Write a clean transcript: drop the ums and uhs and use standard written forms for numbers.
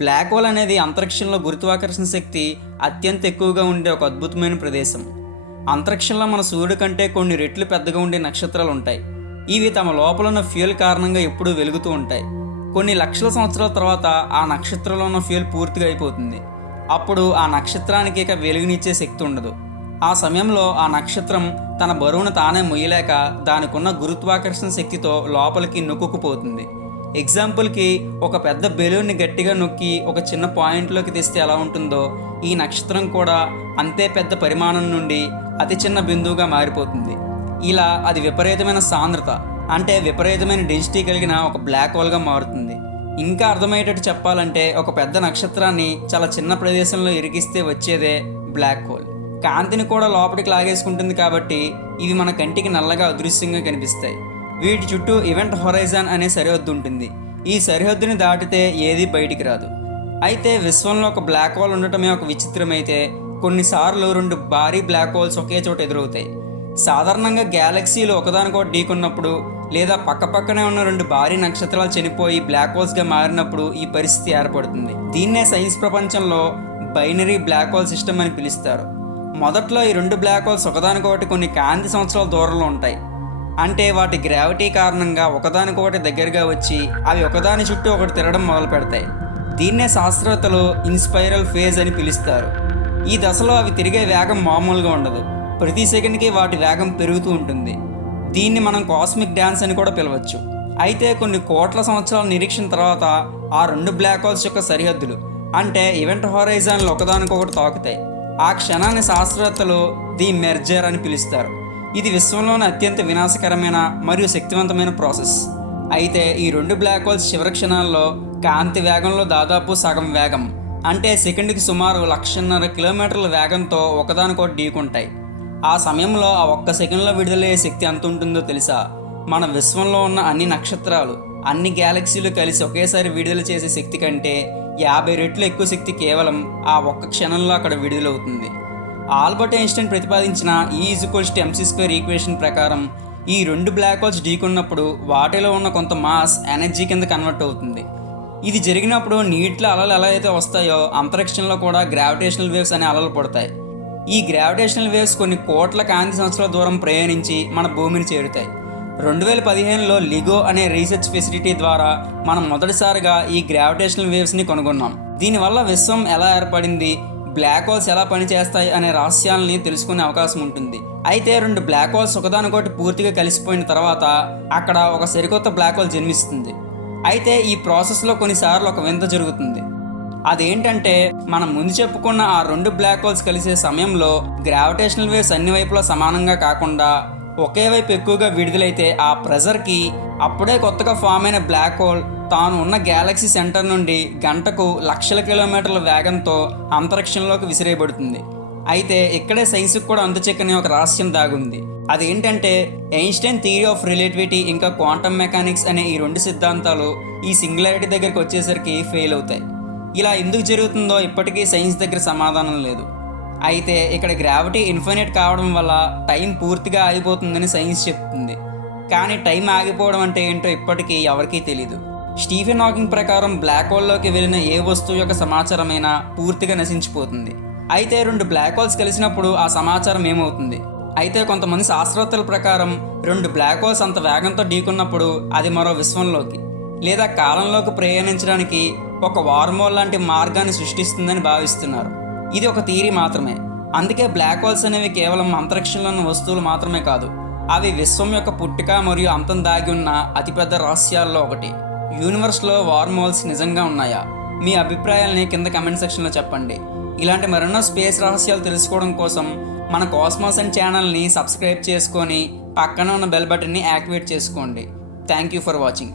Black hole అనేది అంతరిక్షంలో గురుత్వాకర్షణ శక్తి అత్యంత ఎక్కువగా ఉండే ఒక అద్భుతమైన ప్రదేశం. అంతరిక్షంలో మన సూర్యుడి కంటే కొన్ని రెట్లు పెద్దగా ఉండే నక్షత్రాలు ఉంటాయి. ఇవి తమ లోపల ఉన్న ఫ్యూయల్ కారణంగా ఎప్పుడూ వెలుగుతూ ఉంటాయి. కొన్ని లక్షల సంవత్సరాల తర్వాత ఆ నక్షత్రంలో ఉన్న ఫ్యూయల్ పూర్తిగా అయిపోతుంది. అప్పుడు ఆ నక్షత్రానికి ఇక వెలుగునిచ్చే శక్తి ఉండదు. ఆ సమయంలో ఆ నక్షత్రం తన బరువును తానే మొయ్యలేక దానికున్న గురుత్వాకర్షణ శక్తితో లోపలికి నొక్కుకుపోతుంది. ఎగ్జాంపుల్కి ఒక పెద్ద బెలూన్ని గట్టిగా నొక్కి ఒక చిన్న పాయింట్లోకి తెస్తే ఎలా ఉంటుందో, ఈ నక్షత్రం కూడా అంతే పెద్ద పరిమాణం నుండి అతి చిన్న బిందువుగా మారిపోతుంది. ఇలా అది విపరీతమైన సాంద్రత అంటే విపరీతమైన డెన్సిటీ కలిగిన ఒక బ్లాక్ హోల్గా మారుతుంది. ఇంకా అర్థమయ్యేటట్టు చెప్పాలంటే ఒక పెద్ద నక్షత్రాన్ని చాలా చిన్న ప్రదేశంలో ఇరికిస్తే వచ్చేదే బ్లాక్ హోల్. కాంతిని కూడా లోపలికి లాగేసుకుంటుంది కాబట్టి ఇవి మన కంటికి నల్లగా అదృశ్యంగా కనిపిస్తాయి. వీటి చుట్టూ ఈవెంట్ హొరైజన్ అనే సరిహద్దు ఉంటుంది. ఈ సరిహద్దుని దాటితే ఏది బయటికి రాదు. అయితే విశ్వంలో ఒక బ్లాక్ హోల్ ఉండటమే ఒక విచిత్రమైతే కొన్నిసార్లు రెండు భారీ బ్లాక్ హోల్స్ ఒకే చోట ఎదురవుతాయి. సాధారణంగా గ్యాలక్సీలు ఒకదానికొకటి ఢీకొన్నప్పుడు లేదా పక్కపక్కనే ఉన్న రెండు భారీ నక్షత్రాలు చనిపోయి బ్లాక్ హోల్స్గా మారినప్పుడు ఈ పరిస్థితి ఏర్పడుతుంది. దీన్నే సైన్స్ ప్రపంచంలో బైనరీ బ్లాక్ హోల్ సిస్టమ్ అని పిలుస్తారు. మొదట్లో ఈ రెండు బ్లాక్ హోల్స్ ఒకదానికొకటి కొన్ని కాంతి సంవత్సరాల దూరంలో ఉంటాయి. అంటే వాటి గ్రావిటీ కారణంగా ఒకదానికొకటి దగ్గరగా వచ్చి అవి ఒకదాని చుట్టూ ఒకటి తిరగడం మొదలు పెడతాయి. దీన్నే శాస్త్రవేత్తలు ఇన్స్పైరల్ ఫేజ్ అని పిలుస్తారు. ఈ దశలో అవి తిరిగే వేగం మామూలుగా ఉండదు. ప్రతి సెకండ్కి వాటి వేగం పెరుగుతూ ఉంటుంది. దీన్ని మనం కాస్మిక్ డ్యాన్స్ అని కూడా పిలవచ్చు. అయితే కొన్ని కోట్ల సంవత్సరాల నిరీక్షణ తర్వాత ఆ రెండు బ్లాక్ హోల్స్ యొక్క సరిహద్దులు అంటే ఈవెంట్ హొరైజన్లు ఒకదానికొకటి తాకుతాయి. ఆ క్షణాన్ని శాస్త్రవేత్తలు ది మెర్జర్ అని పిలుస్తారు. ఇది విశ్వంలోని అత్యంత వినాశకరమైన మరియు శక్తివంతమైన ప్రాసెస్. అయితే ఈ రెండు బ్లాక్ హోల్స్ చివరి క్షణాల్లో కాంతి వేగంలో దాదాపు సగం వేగం అంటే సెకండ్కి సుమారు 1,50,000 కిలోమీటర్ల వేగంతో ఒకదానికొకటి ఢీకుంటాయి. ఆ సమయంలో ఆ ఒక్క సెకండ్లో విడుదలయ్యే శక్తి ఎంత ఉంటుందో తెలుసా? మన విశ్వంలో ఉన్న అన్ని నక్షత్రాలు, అన్ని గ్యాలక్సీలు కలిసి ఒకేసారి విడుదల చేసే శక్తి కంటే 50 రెట్లు ఎక్కువ శక్తి కేవలం ఆ ఒక్క క్షణంలో అక్కడ విడుదలవుతుంది. ఆల్బర్ట్ ఐన్స్టైన్ ప్రతిపాదించిన E=mc² ఈక్వేషన్ ప్రకారం ఈ రెండు బ్లాక్ హోల్స్ ఢీకున్నప్పుడు వాటిలో ఉన్న కొంత మాస్ ఎనర్జీ కింద కన్వర్ట్ అవుతుంది. ఇది జరిగినప్పుడు నీటిలో అలలు ఎలా అయితే వస్తాయో అంతరిక్షంలో కూడా గ్రావిటేషనల్ వేవ్స్ అనే అలలు పడతాయి. ఈ గ్రావిటేషనల్ వేవ్స్ కొన్ని కోట్ల కాంతి సంవత్సరాల దూరం ప్రయాణించి మన భూమిని చేరుతాయి. 2015లో లిగో అనే రీసెర్చ్ ఫెసిలిటీ ద్వారా మనం మొదటిసారిగా ఈ గ్రావిటేషనల్ వేవ్స్ని కనుగొన్నాం. దీనివల్ల విశ్వం ఎలా ఏర్పడింది, బ్లాక్ హోల్స్ ఎలా పనిచేస్తాయి అనే రహస్యాలని తెలుసుకునే అవకాశం ఉంటుంది. అయితే రెండు బ్లాక్ హోల్స్ ఒకదానికొకటి పూర్తిగా కలిసిపోయిన తర్వాత అక్కడ ఒక సరికొత్త బ్లాక్ హోల్ జన్మిస్తుంది. అయితే ఈ ప్రాసెస్లో కొన్నిసార్లు ఒక వింత జరుగుతుంది. అదేంటంటే మనం ముందు చెప్పుకున్న ఆ రెండు బ్లాక్ హోల్స్ కలిసే సమయంలో గ్రావిటేషనల్ వేవ్స్ అన్ని వైపులా సమానంగా కాకుండా ఒకే వైపు ఎక్కువగా విడుదలైతే ఆ ప్రెజర్కి అప్పుడే కొత్తగా ఫామ్ అయిన బ్లాక్ హోల్ తాను ఉన్న గ్యాలక్సీ సెంటర్ నుండి గంటకు లక్షల కిలోమీటర్ల వేగంతో అంతరిక్షంలోకి విసిరేయబడుతుంది. అయితే ఇక్కడే సైన్స్కి కూడా అంతుచిక్కని ఒక రహస్యం దాగుంది. అదేంటంటే ఐన్స్టైన్ థియరీ ఆఫ్ రిలేటివిటీ ఇంకా క్వాంటమ్ మెకానిక్స్ అనే ఈ రెండు సిద్ధాంతాలు ఈ సింగులారిటీ దగ్గరికి వచ్చేసరికి ఫెయిల్ అవుతాయి. ఇలా ఎందుకు జరుగుతుందో ఇప్పటికీ సైన్స్ దగ్గర సమాధానం లేదు. అయితే ఇక్కడ గ్రావిటీ ఇన్ఫైనైట్ కావడం వల్ల టైం పూర్తిగా ఆగిపోతుందని సైన్స్ చెప్తుంది. కానీ టైం ఆగిపోవడం అంటే ఏంటో ఇప్పటికీ ఎవరికీ తెలీదు. స్టీఫెన్ హాకింగ్ ప్రకారం బ్లాక్ హోల్లోకి వెళ్ళిన ఏ వస్తువు యొక్క సమాచారమైనా పూర్తిగా నశించిపోతుంది. అయితే రెండు బ్లాక్ హోల్స్ కలిసినప్పుడు ఆ సమాచారం ఏమవుతుంది? అయితే కొంతమంది శాస్త్రవేత్తల ప్రకారం రెండు బ్లాక్ హోల్స్ అంత వేగంతో ఢీకున్నప్పుడు అది మరో విశ్వంలోకి లేదా కాలంలోకి ప్రయాణించడానికి ఒక వార్మోల్ లాంటి మార్గాన్ని సృష్టిస్తుందని భావిస్తున్నారు. ఇది ఒక థియరీ మాత్రమే. అందుకే బ్లాక్ హోల్స్ అనేవి కేవలం అంతరిక్షంలో ఉన్న వస్తువులు మాత్రమే కాదు, అవి విశ్వం యొక్క పుట్టుక మరియు అంతం దాగి ఉన్న అతిపెద్ద రహస్యాల్లో ఒకటి. యూనివర్స్లో వార్మోల్స్ నిజంగా ఉన్నాయా? మీ అభిప్రాయాలని కింద కమెంట్ సెక్షన్లో చెప్పండి. ఇలాంటి మరెన్నో స్పేస్ రహస్యాలు తెలుసుకోవడం కోసం మన కాస్మోస్ అండ్ ఛానల్ని సబ్స్క్రైబ్ చేసుకొని పక్కన ఉన్న బెల్ బటన్ని యాక్టివేట్ చేసుకోండి. Thank you for watching.